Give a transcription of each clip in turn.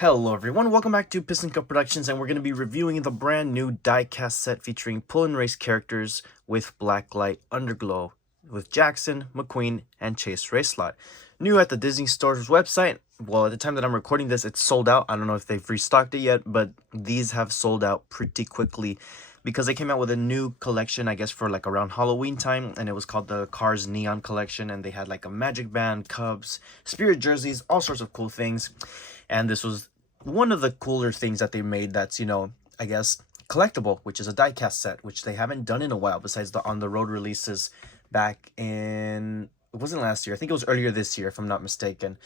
Hello everyone, welcome back to Piston Cup Productions, and we're going to be reviewing the brand new diecast set featuring pull and race characters with Blacklight Underglow with Jackson, McQueen, and Chase Racelot. New at the Disney Store's website. Well, at the time that I'm recording this, it's sold out. I don't know if they've restocked it yet, but these have sold out pretty quickly because they came out with a new collection, I guess, for like around Halloween time, and it was called the Cars Neon Collection, and they had like a Magic Band, Cubs, Spirit jerseys, all sorts of cool things. And this was one of the cooler things that they made that's, I guess, collectible, which is a diecast set, which they haven't done in a while besides the on-the-road releases back in, it wasn't last year, I think it was earlier this year if I'm not mistaken.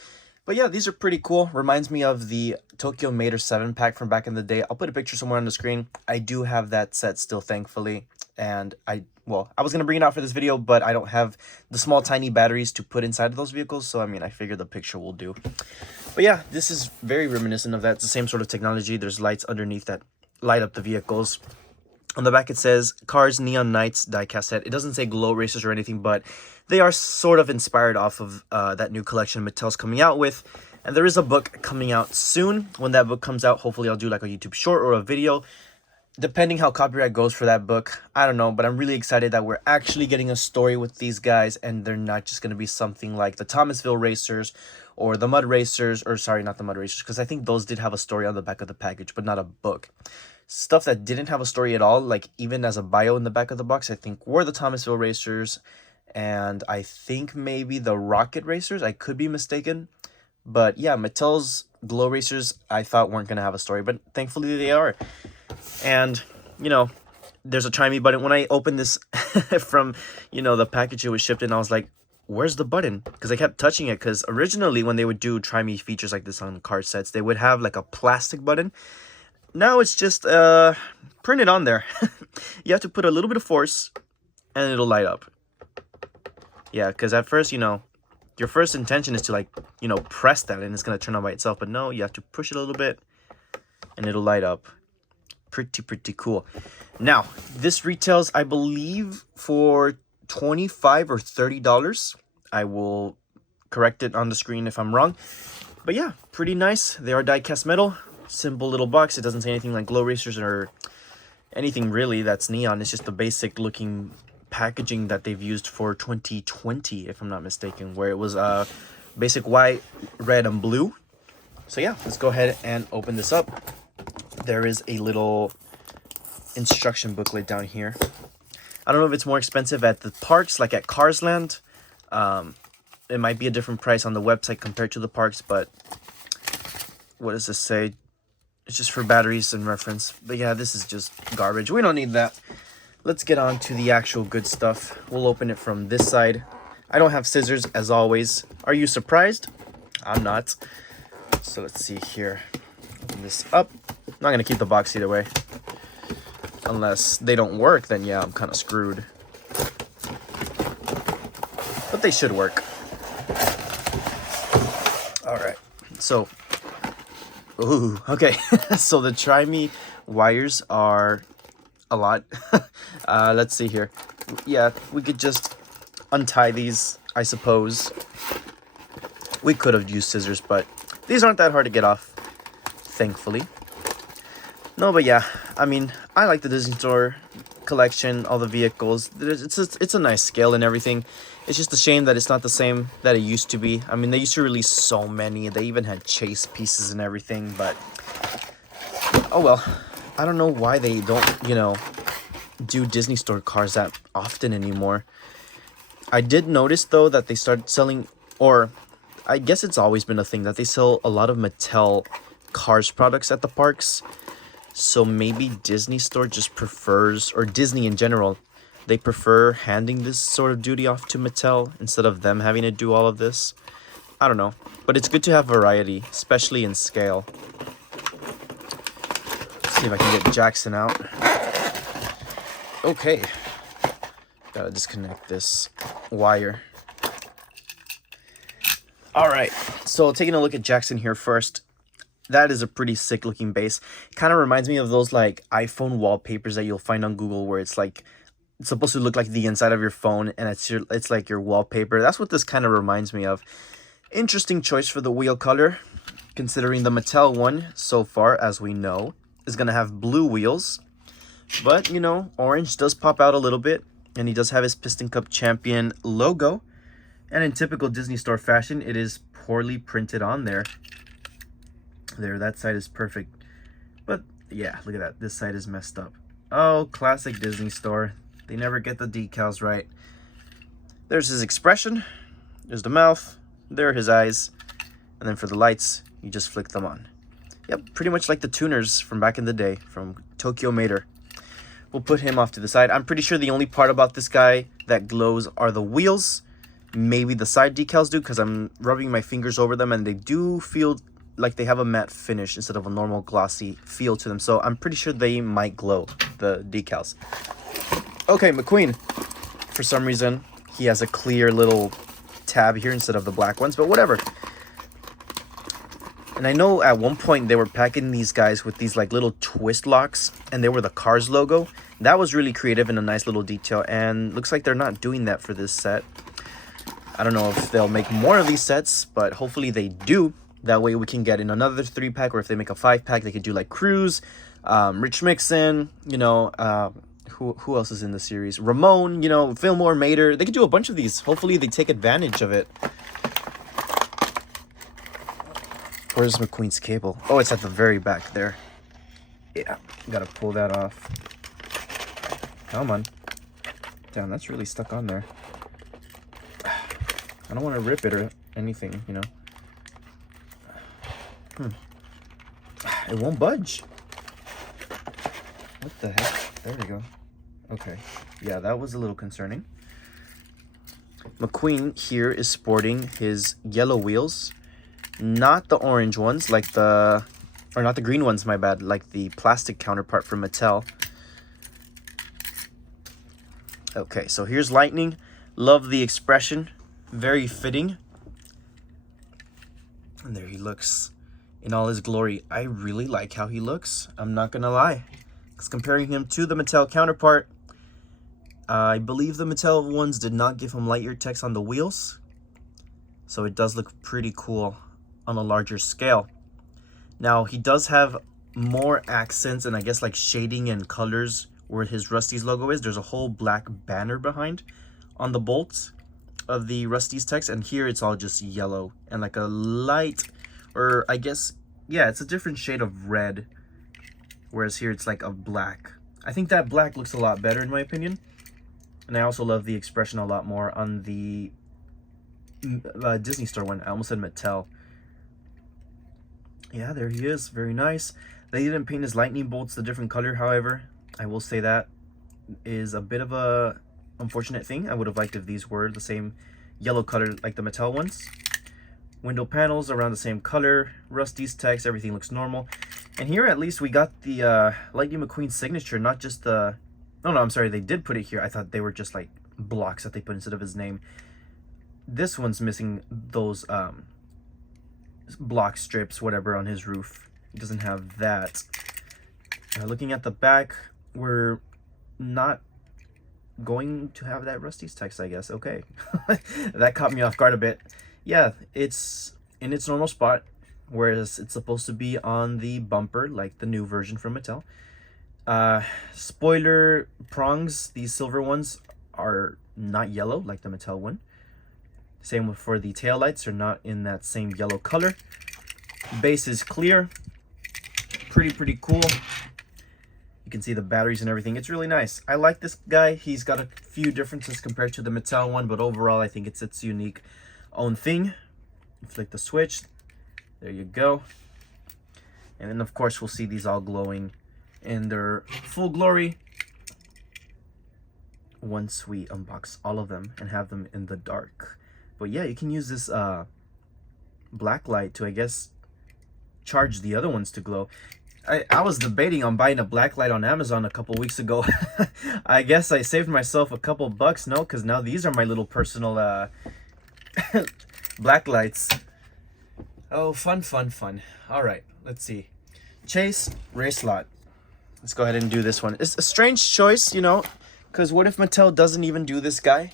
But yeah, these are pretty cool. Reminds me of the Tokyo Mater 7 pack from back in the day. I'll put a picture somewhere on the screen. I do have that set still, thankfully. And I was going to bring it out for this video, but I don't have the small tiny batteries to put inside of those vehicles. So, I figured the picture will do. But yeah, this is very reminiscent of that. It's the same sort of technology. There's lights underneath that light up the vehicles. On the back, it says Cars Neon Nights diecast set. It doesn't say Glow Racers or anything, but they are sort of inspired off of that new collection Mattel's coming out with. And there is a book coming out soon. When that book comes out, hopefully I'll do like a YouTube short or a video, depending how copyright goes for that book. I don't know, but I'm really excited that we're actually getting a story with these guys, and they're not just going to be something like the Thomasville Racers or the Mud Racers, or sorry, not the Mud Racers, because I think those did have a story on the back of the package, but not a book. Stuff that didn't have a story at all, like even as a bio in the back of the box, I think were the Thomasville Racers, and I think maybe the Rocket Racers. I could be mistaken. But yeah, Mattel's Glow Racers I thought weren't going to have a story, but thankfully they are. And, there's a try me button. When I opened this from, the package it was shipped in, I was like, where's the button? Because I kept touching it, because originally when they would do try me features like this on car sets, they would have like a plastic button. Now it's just printed on there. You have to put a little bit of force and it'll light up. Yeah, because at first, your first intention is to like, press that and it's going to turn on by itself. But no, you have to push it a little bit and it'll light up. Pretty cool. Now, this retails, I believe, for $25 or $30. I will correct it on the screen if I'm wrong. But yeah, pretty nice. They are die-cast metal. Simple little box. It doesn't say anything like Glow Racers or anything really that's neon. It's just the basic looking packaging that they've used for 2020, if I'm not mistaken, where it was basic white, red, and blue. So yeah, let's go ahead and open this up. There is a little instruction booklet down here. I don't know if it's more expensive at the parks, like at Cars Land. It might be a different price on the website compared to the parks, but what does this say? It's just for batteries and reference. But yeah, this is just garbage. We don't need that. Let's get on to the actual good stuff. We'll open it from this side. I don't have scissors, as always. Are you surprised? I'm not. So let's see here. Open this up. I'm not going to keep the box either way. Unless they don't work, then yeah, I'm kind of screwed. But they should work. Alright. So, ooh, okay. So the Try Me wires are a lot. Let's see here. Yeah, we could just untie these, I suppose. We could have used scissors, but these aren't that hard to get off, thankfully. No, but yeah, I like the Disney Store collection, all the vehicles. It's a nice scale and everything. It's just a shame that it's not the same that it used to be. They used to release so many. They even had chase pieces and everything, but oh well. I don't know why they don't, do Disney Store cars that often anymore. I did notice, though, that they started selling, or I guess it's always been a thing, that they sell a lot of Mattel Cars products at the parks. So maybe Disney Store just prefers, or Disney in general, they prefer handing this sort of duty off to Mattel instead of them having to do all of this. I don't know. But it's good to have variety, especially in scale. Let's see if I can get Jackson out. Okay. Gotta disconnect this wire. Alright, so taking a look at Jackson here first. That is a pretty sick looking base. Kind of reminds me of those like iPhone wallpapers that you'll find on Google, where it's like, it's supposed to look like the inside of your phone, and it's like your wallpaper. That's what this kind of reminds me of. Interesting choice for the wheel color. considering the Mattel one, so far as we know, is going to have blue wheels. But, you know, orange does pop out a little bit. And he does have his Piston Cup Champion logo. And in typical Disney Store fashion, it is poorly printed on there. There, that side is perfect. But, yeah, look at that. This side is messed up. Oh, classic Disney Store. They never get the decals right. There's his expression. There's the mouth. There are his eyes. And then for the lights, you just flick them on. Yep, pretty much like the tuners from back in the day, from Tokyo Mater. We'll put him off to the side. I'm pretty sure the only part about this guy that glows are the wheels. Maybe the side decals do, because I'm rubbing my fingers over them, and they do feel like they have a matte finish instead of a normal glossy feel to them. So I'm pretty sure they might glow, the decals. Okay, McQueen. For some reason, he has a clear little tab here instead of the black ones, but whatever. And I know at one point they were packing these guys with these like little twist locks, and they were the Cars logo. That was really creative and a nice little detail, and looks like they're not doing that for this set. I don't know if they'll make more of these sets, but hopefully they do. That way we can get in another 3-pack, or if they make a 5-pack, they could do like Cruz, Rich Mixon, you know, who else is in the series? Ramon, you know, Fillmore, Mater. They could do a bunch of these. Hopefully they take advantage of it. Where's McQueen's cable? Oh, it's at the very back there. Yeah, gotta pull that off. Come on. Damn, that's really stuck on there. I don't want to rip it or anything, you know. It won't budge. What the heck? There we go. Okay. Yeah, that was a little concerning. McQueen here is sporting his yellow wheels. Not the orange ones, like the... Or not the green ones, my bad. Like the plastic counterpart from Mattel. Okay, so here's Lightning. Love the expression. Very fitting. And there he looks in all his glory. I really like how he looks. I'm not gonna lie. Because comparing him to the Mattel counterpart, I believe the Mattel ones did not give him Lightyear text on the wheels. So it does look pretty cool on a larger scale. Now, he does have more accents and I guess like shading and colors where his Rusty's logo is. There's a whole black banner behind on the bolts of the Rusty's text, and here it's all just yellow and like a light, or I guess, yeah, it's a different shade of red, whereas here it's like a black. I think that black looks a lot better in my opinion, and I also love the expression a lot more on the Disney Store one. I almost said Mattel. Yeah, there he is. Very nice. They didn't paint his lightning bolts the different color, however. I will say that is a bit of a unfortunate thing. I would have liked if these were the same yellow color like the Mattel ones. Window panels around the same color. Rusty's text, everything looks normal. And here at least we got the Lightning McQueen signature, not just the... No, I'm sorry, they did put it here. I thought they were just like blocks that they put instead of his name. This one's missing those block strips, whatever, on his roof. He doesn't have that. Looking at the back, we're not going to have that Rusty's text, I guess. Okay. That caught me off guard a bit. Yeah, it's in its normal spot, whereas it's supposed to be on the bumper, like the new version from Mattel. Spoiler prongs, these silver ones, are not yellow like the Mattel one. Same for the taillights, are not in that same yellow color. Base is clear. Pretty cool. You can see the batteries and everything. It's really nice. I like this guy. He's got a few differences compared to the Mattel one, but overall I think it's its unique own thing. Flick the switch. There you go. And then of course we'll see these all glowing in their full glory once we unbox all of them and have them in the dark. But yeah, you can use this Blacklight to, I guess, charge the other ones to glow. I was debating on buying a Blacklight on Amazon a couple weeks ago. I guess I saved myself a couple bucks, no? Because now these are my little personal Blacklights. Oh, fun. All right, let's see. Chase, Racelot. Let's go ahead and do this one. It's a strange choice, you know, because what if Mattel doesn't even do this guy?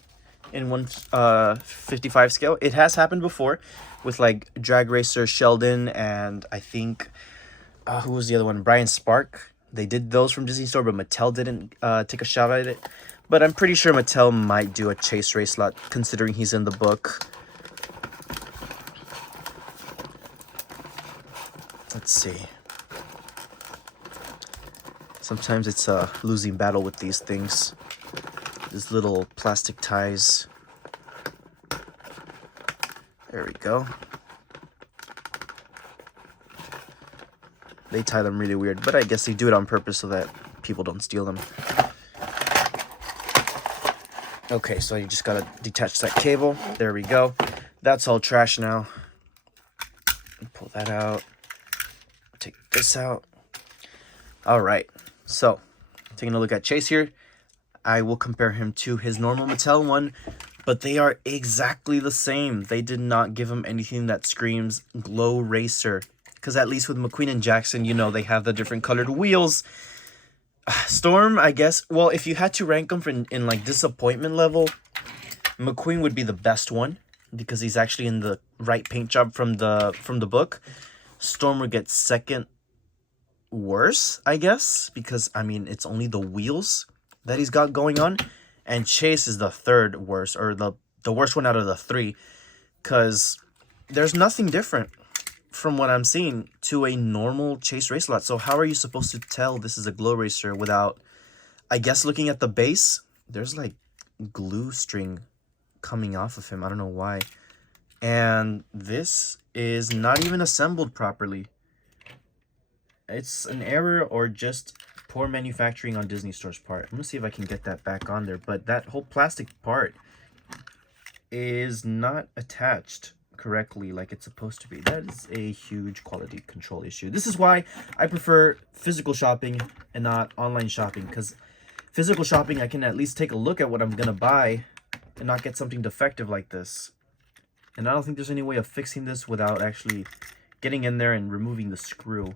in 1/55 scale. It has happened before with like Drag Racer Sheldon and I think who was the other one? Brian Spark. They did those from Disney Store, but Mattel didn't take a shot at it. But I'm pretty sure Mattel might do a Chase race lot considering he's in the book. Let's see. Sometimes it's a losing battle with these things. These little plastic ties. There we go. They tie them really weird, but I guess they do it on purpose so that people don't steal them. Okay, so you just gotta detach that cable. There we go. That's all trash now. Pull that out. Take this out. All right, so taking a look at Chase here, I will compare him to his normal Mattel one, but they are exactly the same. They did not give him anything that screams Glow Racer. Because at least with McQueen and Jackson, you know, they have the different colored wheels. Storm, I guess, well, if you had to rank them in like disappointment level, McQueen would be the best one because he's actually in the right paint job from the book. Storm would get second worse, I guess, because I mean it's only the wheels that he's got going on, and Chase is the third worst, or the worst one out of the three, because there's nothing different from what I'm seeing to a normal Chase race lot. So how are you supposed to tell this is a Glow Racer without, I guess, looking at the base? There's like glue string coming off of him. I don't know why. And this is not even assembled properly. It's an error or just poor manufacturing on Disney Store's part. I'm gonna see if I can get that back on there, but that whole plastic part is not attached correctly like it's supposed to be. That is a huge quality control issue. This is why I prefer physical shopping and not online shopping, because physical shopping I can at least take a look at what I'm gonna buy and not get something defective like this. And I don't think there's any way of fixing this without actually getting in there and removing the screw,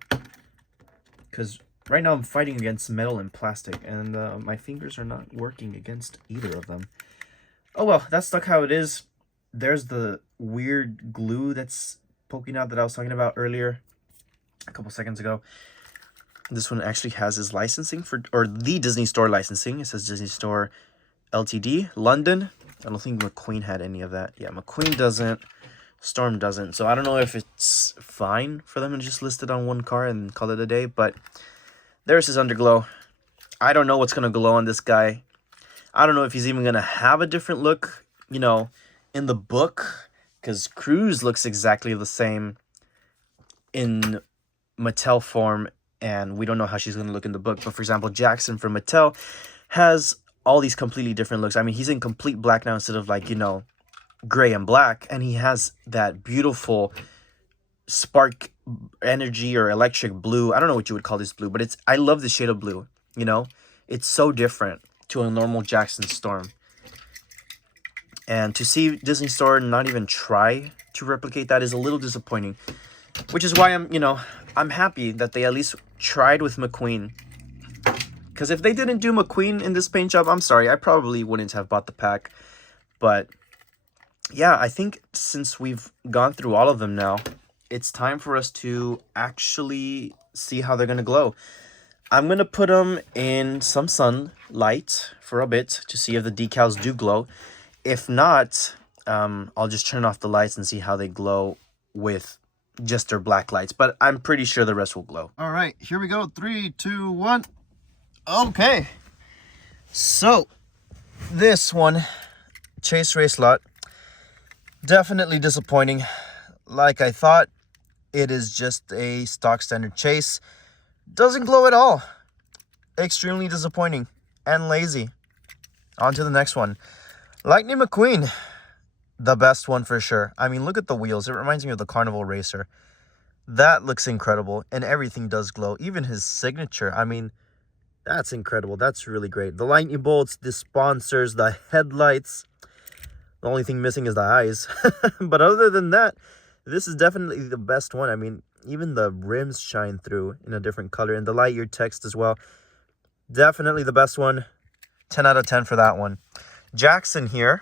because right now I'm fighting against metal and plastic, and my fingers are not working against either of them. Oh well, that's stuck how it is. There's the weird glue that's poking out that I was talking about earlier, a couple seconds ago. This one actually has his licensing for, or the Disney Store licensing. It says Disney Store Ltd, London. I don't think McQueen had any of that. Yeah, McQueen doesn't. Storm doesn't. So I don't know if it's fine for them to just list it on one car and call it a day. But there's his Underglow. I don't know what's going to glow on this guy. I don't know if he's even going to have a different look, you know, in the book, because Cruz looks exactly the same in Mattel form, and we don't know how she's going to look in the book. But for example, Jackson from Mattel has all these completely different looks. I mean, he's in complete black now instead of like, you know, gray and black, and he has that beautiful spark energy or electric blue. I don't know what you would call this blue, but it's, I love the shade of blue, you know. It's so different to a normal Jackson Storm. And to see Disney Store not even try to replicate that is a little disappointing. Which is why I'm, you know, I'm happy that they at least tried with McQueen. Because if they didn't do McQueen in this paint job, I'm sorry, I probably wouldn't have bought the pack. But yeah, I think since we've gone through all of them now, it's time for us to actually see how they're going to glow. I'm going to put them in some sunlight for a bit to see if the decals do glow. If not, I'll just turn off the lights and see how they glow with just their black lights. But I'm pretty sure the rest will glow. All right, here we go. 3, 2, 1. Okay. So, this one, Chase Race Lot, definitely disappointing. Like I thought, it is just a stock standard Chase. Doesn't glow at all. Extremely disappointing and lazy. On to the next one. Lightning McQueen, the best one for sure. I mean, look at the wheels. It reminds me of the Carnival Racer. That looks incredible, and everything does glow. Even his signature. I mean, that's incredible. That's really great. The lightning bolts, the sponsors, the headlights. The only thing missing is the eyes. But other than that, this is definitely the best one. I mean, even the rims shine through in a different color, and the Lightyear text as well. Definitely the best one. 10 out of 10 for that one. Jackson here.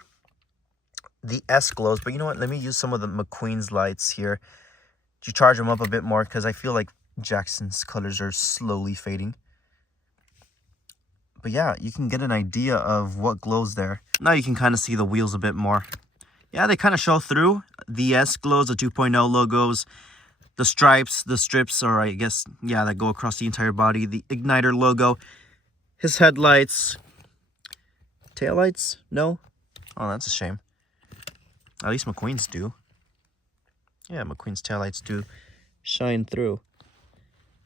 the S glows. But you know what? Let me use some of the McQueen's lights here to charge them up a bit more, because I feel like Jackson's colors are slowly fading. But yeah, you can get an idea of what glows there. Now you can kind of see the wheels a bit more. Yeah, they kind of show through. The S glows, the 2.0 logos, the stripes, the strips, or I guess, yeah, that go across the entire body. The igniter logo, his headlights, taillights, no? Oh, that's a shame. At least McQueen's do. Yeah, McQueen's taillights do shine through.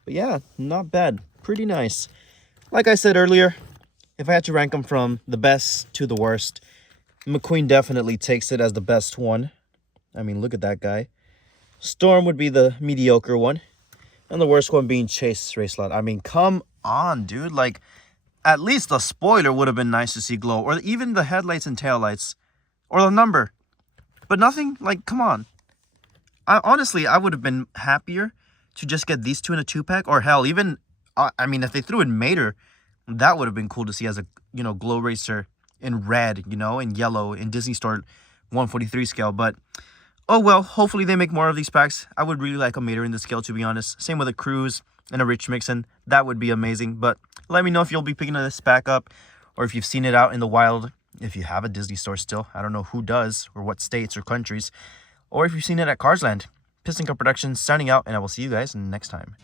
But yeah, not bad. Pretty nice. Like I said earlier, if I had to rank them from the best to the worst, McQueen definitely takes it as the best one. I mean, look at that guy. Storm would be the mediocre one. And the worst one being Chase Racelot. I mean, come on, dude. Like, at least the spoiler would have been nice to see glow. Or even the headlights and taillights. Or the number. But nothing, like, come on. Honestly, I would have been happier to just get these two in a 2-pack. Or hell, even, I mean, if they threw in Mater, that would have been cool to see as a, you know, glow racer in red, you know, in yellow, in Disney Store 143 scale. But, oh well, hopefully they make more of these packs. I would really like a Mater in the scale, to be honest. Same with a Cruise and a Rich Mixin. That would be amazing. But let me know if you'll be picking this pack up, or if you've seen it out in the wild. If you have a Disney Store still. I don't know who does, or what states or countries. Or if you've seen it at Carsland. Piston Cup Productions signing out, and I will see you guys next time.